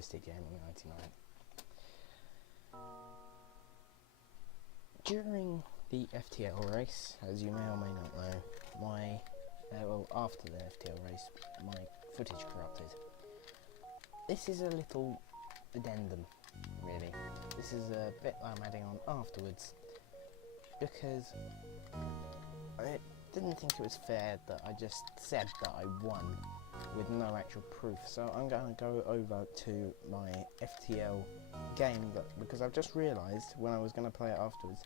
Twisted Gaming 99. During the FTL race, as you may or may not know, after the FTL race, my footage corrupted. This is a little addendum, really. This is a bit I'm adding on afterwards, because I didn't think it was fair that I just said that I won with no actual proof. So I'm going to go over to my FTL game, because I've just realised when I was going to play it afterwards,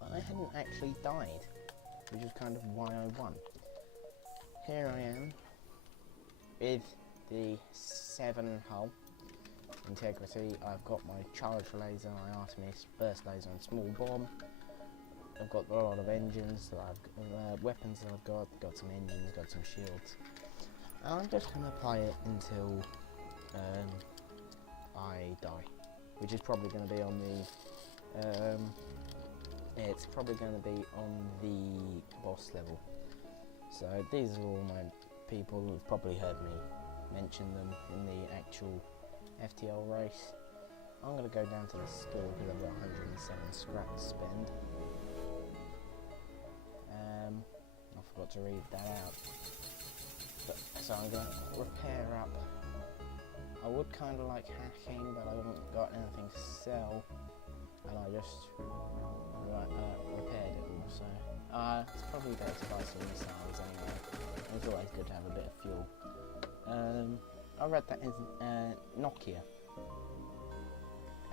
I hadn't actually died, which is kind of why I won. Here I am with the 7 hull integrity. I've got my charge laser, my Artemis burst laser and small bomb. I've got a lot of engines that weapons that I've got some engines, got some shields. And I'm just going to play it until I die, which is probably going to be on the it's probably going to be on the boss level. So these are all my people who've probably heard me mention them in the actual FTL race. I'm going to go down to the store because I've got 107 scrap to spend. I forgot to read that out. So I'm going to repair up. I would kind of like hacking, but I haven't got anything to sell, and I just repaired it all. So it's probably better to buy some missiles anyway. It's always good to have a bit of fuel. I read that is Nokia.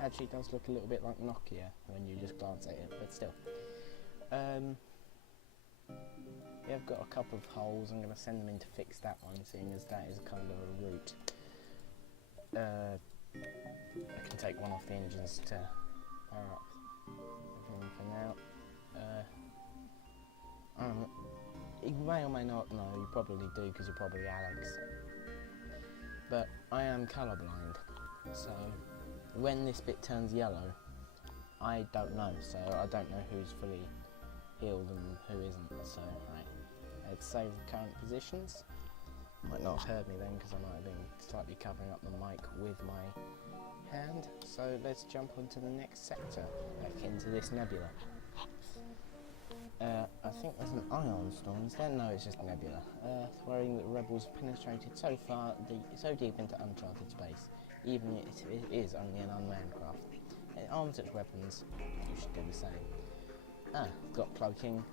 Actually, it does look a little bit like Nokia when you just glance at it, but still. Yeah, I've got a couple of holes. I'm going to send them in to fix that one, seeing as that is kind of a route. I can take one off the engines to power up everything for now. You may or may not know, you probably do because you're probably Alex, but I am colourblind, so when this bit turns yellow, I don't know, so I don't know who's fully healed and who isn't. So right, let's save the current positions. Might not have heard me then because I might have been slightly covering up the mic with my hand. So let's jump onto the next sector, back into this nebula. I think there's an ion storm instead. No, it's just nebula. Worrying that the rebels have penetrated so deep into uncharted space, even if it is only an unmanned craft. It arms its weapons. You should do the same. It's got cloaking.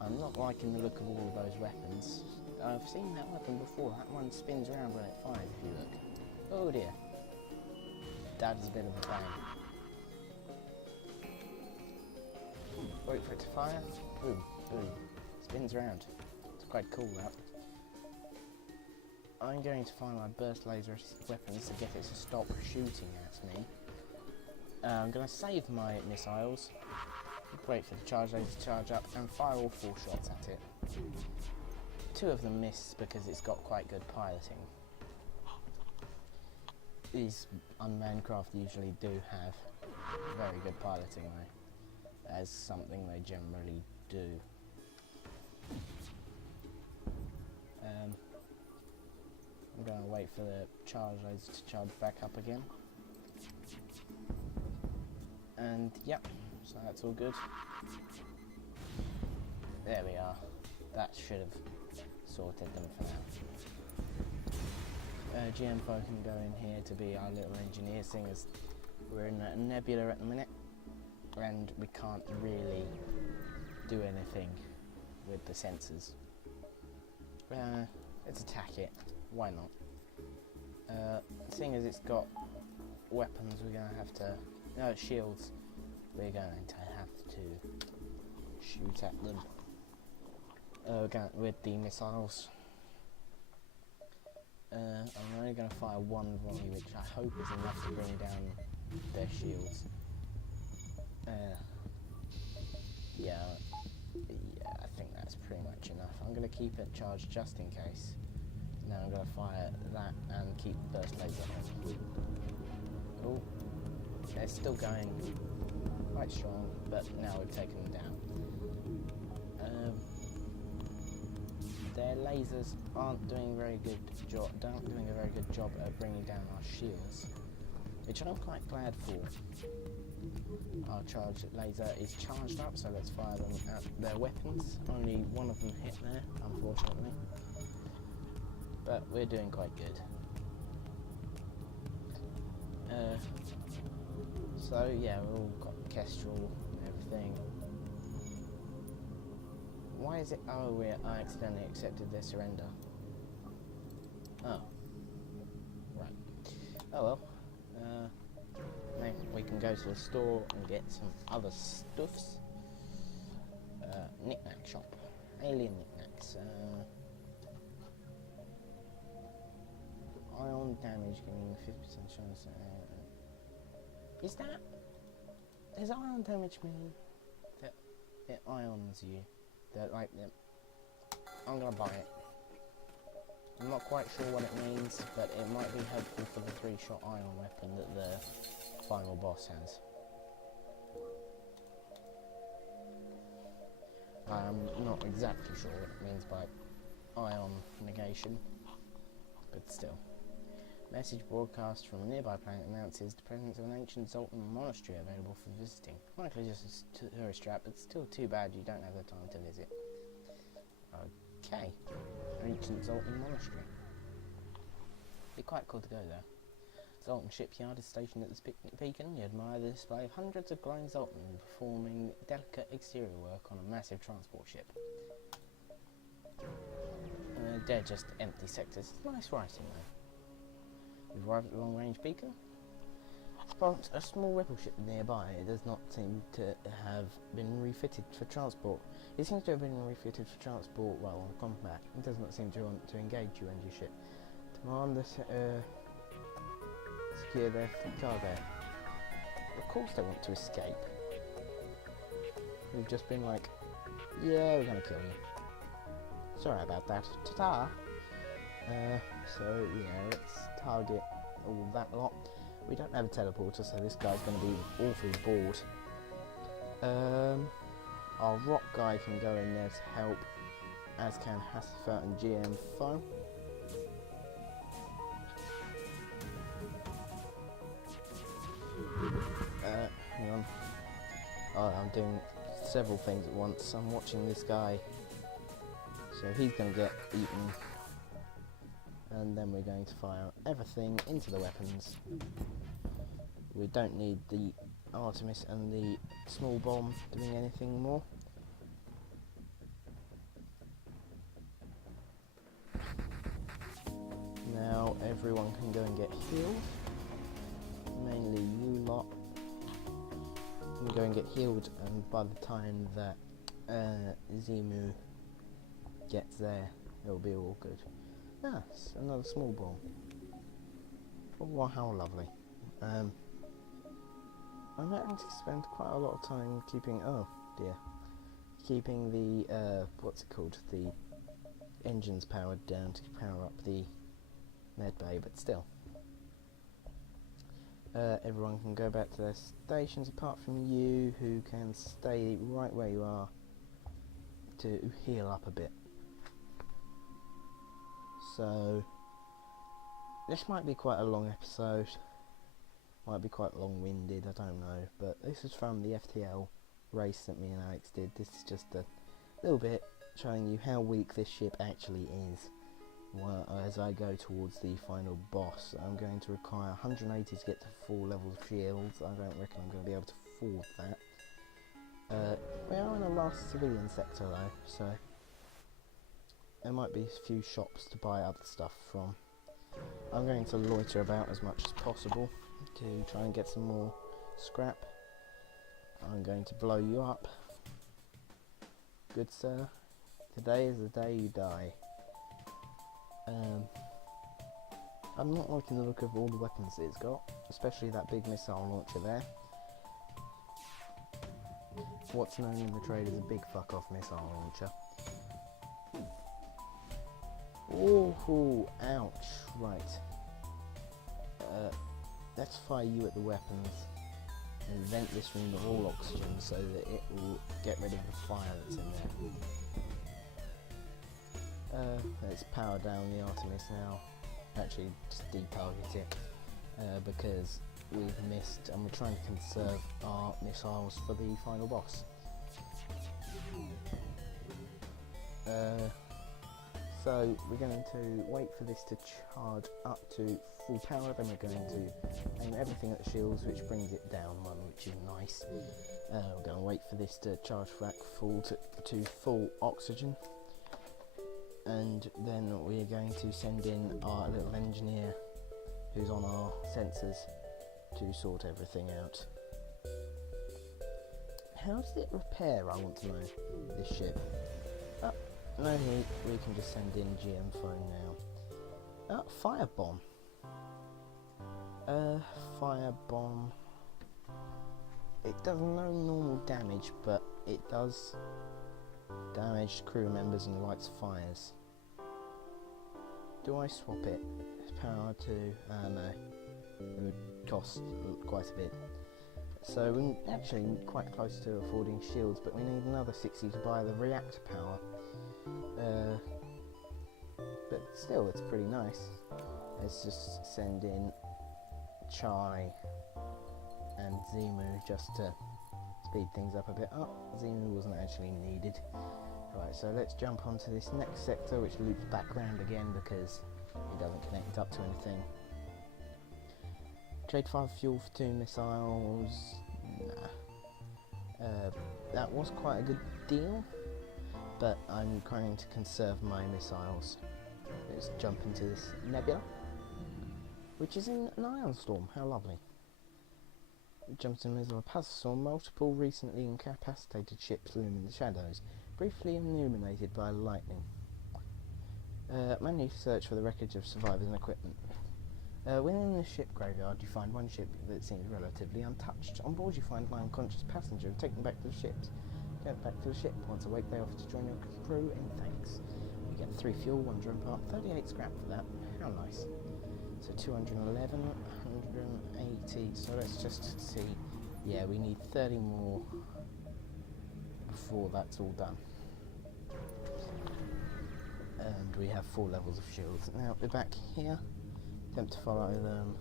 I'm not liking the look of all of those weapons. I've seen that weapon before. That one spins around when it fires, if you look. Oh dear. That is a bit of a pain. Wait for it to fire. Boom, boom. Spins around. It's quite cool, that. I'm going to find my burst laser weapons to get it to stop shooting at me. I'm going to save my missiles. Wait for the charge laser to charge up and fire all 4 shots at it. 2 of them miss because it's got quite good piloting. These unmanned craft usually do have very good piloting though. That is something they generally do. I'm going to wait for the charge laser to charge back up again. And yep, so that's all good. There we are. That should have sorted them for now. GM4 can go in here to be our little engineer, seeing as we're in a nebula at the minute and we can't really do anything with the sensors. Let's attack it. Why not? Seeing as it's got weapons, we're going to have to... No, shields. We're going to have to shoot at them with the missiles. I'm only going to fire 1 volley, which I hope is enough to bring down their shields. Yeah, I think that's pretty much enough. I'm going to keep it charged just in case. Now I'm going to fire that and keep the burst laser on. Oh, they're still going quite strong, but now we've taken them down. Their lasers aren't doing a very good job at bringing down our shields. which I'm quite glad for. Our charge laser is charged up, so let's fire them at their weapons. Only one of them hit there, unfortunately, but we're doing quite good. So yeah, we've all got Kestrel, everything. Why is it? Oh, I accidentally accepted their surrender. Oh. Right. Oh well. Maybe we can go to the store and get some other stuffs. Knick-knack shop. Alien knick-knacks. Ion damage giving 50% chance. Is that... Does ion damage mean that it ions you? That, like, I'm gonna buy it. I'm not quite sure what it means, but it might be helpful for the 3-shot ion weapon that the final boss has. I'm not exactly sure what it means by ion negation, but still. Message broadcast from a nearby planet announces the presence of an ancient Zoltan monastery available for visiting. Likely just a tourist trap, but still too bad you don't have the time to visit. Okay, ancient Zoltan monastery. Be quite cool to go there. Zoltan shipyard is stationed at this beacon. You admire the display of hundreds of glowing Zoltan performing delicate exterior work on a massive transport ship. They're just empty sectors. Nice writing though. We've arrived at the long-range beacon. Spots a small rebel ship nearby. It does not seem to have been refitted for transport. It seems to have been refitted for transport while on combat. It does not seem to want to engage you and your ship. Demand the secure their cargo. Of course they want to escape. We've just been like, yeah, we're gonna kill you. Sorry about that. Ta-ta! So yeah, let's target all that lot. We don't have a teleporter, so this guy's going to be awfully bored. Our rock guy can go in there to help, as can Hasselfurt and GM Foe. Hang on. Oh, I'm doing several things at once. I'm watching this guy, so he's going to get eaten. And then we're going to fire everything into the weapons. We don't need the Artemis and the small bomb doing anything more. Now everyone can go and get healed. Mainly you lot can go and get healed, and by the time that Zemu gets there, it'll be all good. Yes, another small bomb. Oh, wow, how lovely. I'm having to spend quite a lot of time keeping, oh dear, keeping the, what's it called, the engines powered down to power up the med bay, but still. Everyone can go back to their stations apart from you, who can stay right where you are to heal up a bit. So, this might be quite a long episode, might be quite long-winded, I don't know, but this is from the FTL race that me and Alex did. This is just a little bit showing you how weak this ship actually is. Well, as I go towards the final boss, I'm going to require 180 to get to 4 levels of shields. I don't reckon I'm going to be able to afford that. We are in a last civilian sector though, so there might be a few shops to buy other stuff from. I'm going to loiter about as much as possible to try and get some more scrap. I'm going to blow you up. Good sir, today is the day you die. I'm not liking the look of all the weapons it's got, especially that big missile launcher there. What's known in the trade as a big fuck off missile launcher. Oh, ouch, right. Let's fire you at the weapons and vent this room with all oxygen so that it will get rid of the fire that's in there. Let's power down the Artemis now. Actually, just detarget it, because we've missed, and we're trying to conserve our missiles for the final boss. So we're going to wait for this to charge up to full power, then we're going to aim everything at the shields, which brings it down one, which is nice. We're going to wait for this to charge back full to full oxygen, and then we're going to send in our little engineer who's on our sensors to sort everything out. How does it repair, I want to know, this ship? Oh, no need, we can just send in GM phone now. Firebomb. Firebomb. It does no normal damage, but it does damage crew members and lights fires. Do I swap it? Power to... no. It would cost quite a bit. So we're actually quite close to affording shields, but we need another 60 to buy the reactor power. But still, it's pretty nice. Let's just send in Chai and Zimu just to speed things up a bit. Oh, Zimu wasn't actually needed. Right, so let's jump onto this next sector, which loops back round again because it doesn't connect up to anything. Trade 5 fuel for 2 missiles. Nah. That was quite a good deal, but I'm trying to conserve my missiles. Let's jump into this nebula, which is in an ion storm. How lovely. Jumps in the middle of a puzzle storm. Multiple recently incapacitated ships loom in the shadows, briefly illuminated by lightning. Manually search for the wreckage of survivors and equipment. Within the ship graveyard, you find one ship that seems relatively untouched. On board, you find an unconscious passenger and take them back to the ships. Get back to the ship. Once awake, they offer to join your crew in thanks. You get 3 fuel, 1 drone part, 38 scrap for that. How nice. So 211, 180. So let's just see. Yeah, we need 30 more before that's all done. And we have 4 levels of shields. Now we're back here. Attempt to follow them,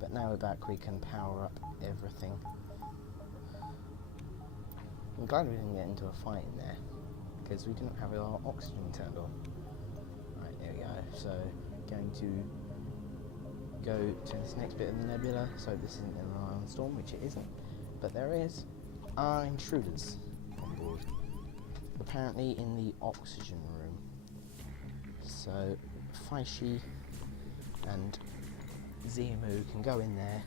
but now we're back, we can power up everything. I'm glad we didn't get into a fight in there, because we didn't have our oxygen turned on. Right, there we go. So, going to go to this next bit of the nebula. So this isn't an ion storm, which it isn't, but there are intruders on board. Apparently in the oxygen room. So, Faishi and Zimu can go in there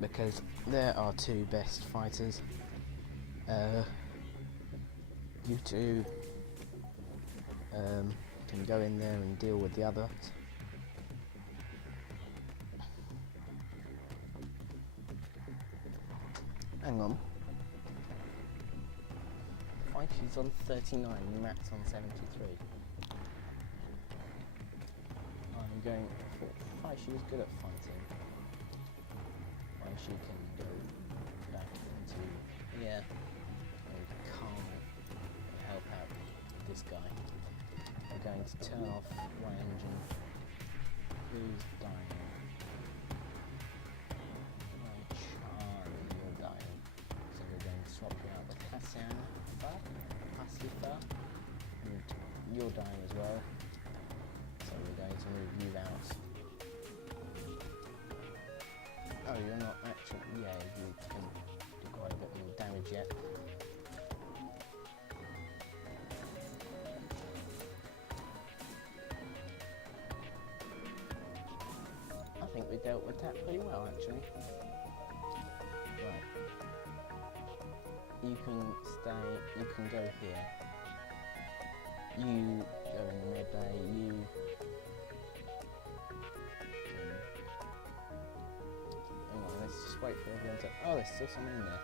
because they're our 2 best fighters. You two can go in there and deal with the others. Hang on. Faishi's on 39, Matt's on 73. I'm going for Faishi is good at fighting. Faishi can go back into here and calm and help out this guy. We're going to turn off my engine. Who's dying? My Charlie, you're dying. So we're going to swap you out with Pacifa, and you're dying as well. So we're going to move you out. Oh, you're not actually... Yeah, you can do quite a bit more damage yet. I think we dealt with that pretty well, actually. Right. You can stay... You can go here. You go in the mid-bay, you... Hang on, let's just wait for everyone to... Oh, there's still someone in there.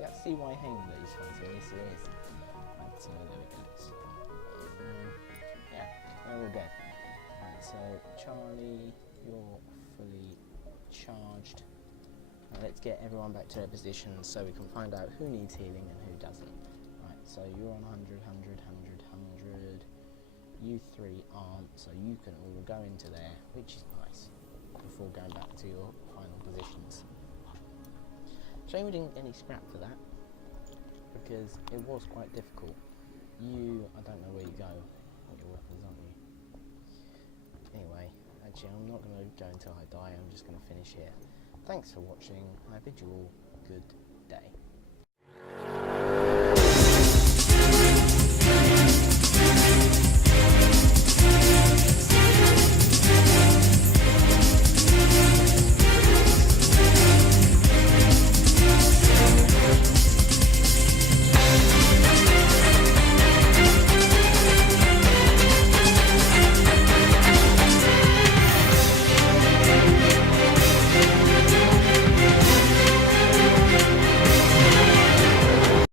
Yeah, see why hang these ones here, yes it is. Right, so there we go. So, yeah, there we go. Right, so Charlie, you're fully charged. let's get everyone back to their positions so we can find out who needs healing and who doesn't. Right, so you're on 100, 100, 100, 100. You three aren't, so you can all go into there, which is nice, before going back to your final positions. Shame we didn't get any scrap for that, because it was quite difficult. I don't know where you go, what your weapons, aren't you? Anyway, actually I'm not going to go until I die, I'm just going to finish here. Thanks for watching, I bid you all good